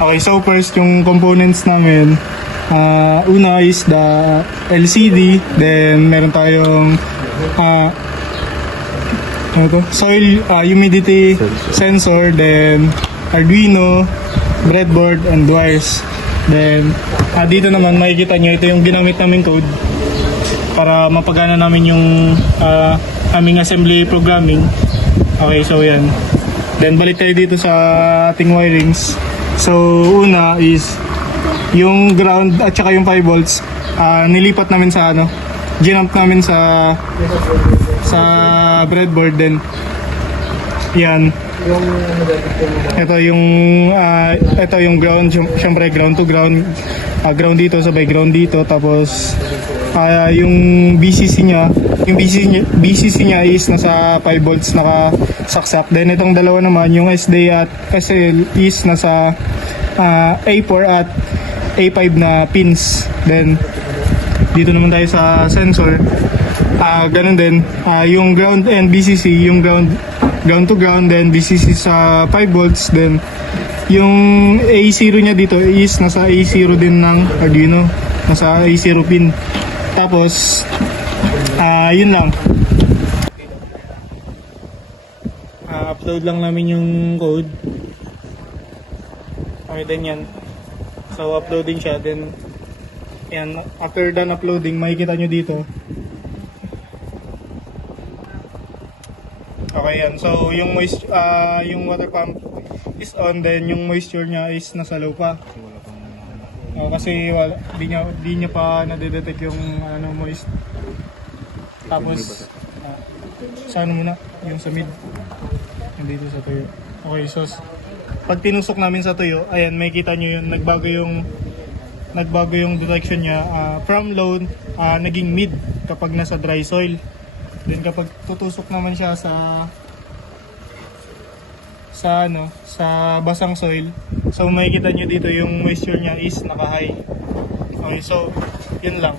Okay, so first yung components namin, una is the LCD, then meron tayong ano to? Soil humidity sensor, then Arduino, breadboard, and wires. Then dito naman makikita nyo, ito yung ginamit namin code para mapagana namin yung aming assembly programming. Okay, so yan. Then balik tayo dito sa ating wirings. So una is yung ground at saka yung 5 volts, nilipat namin sa ginamp namin sa breadboard. Then yan, ito yung ground, syempre ground to ground, ground dito sabay ground dito, tapos yung BCC niya is nasa 5 volts nakasaksak. Then itong dalawa naman, yung SD at SL is nasa A4 at A5 na pins. Then dito naman tayo sa sensor, ganun din, yung ground and BCC, yung ground to ground, then BCC sa 5 volts. Then yung A0 niya dito is nasa A0 din ng Arduino, nasa A0 pin. Tapos yun lang, upload lang namin yung code. Okay, then yan, so uploading siya. Then yan, after done uploading, makikita nyo dito. Okay, yan, so yung yung water pump is on, then yung moisture niya is nasa low pa. Kasi di niya pa nadedetect yung moist. Tapos sa muna, yung sa mid, dito sa tuyo. Okay, so pag tinusok namin sa tuyo, ayan, makikita nyo yun, nagbago yung direction niya, from low naging mid kapag nasa dry soil. Then kapag tutusok naman siya sa basang soil, so makikita nyo dito yung moisture niya is naka-high. Okay, so yun lang.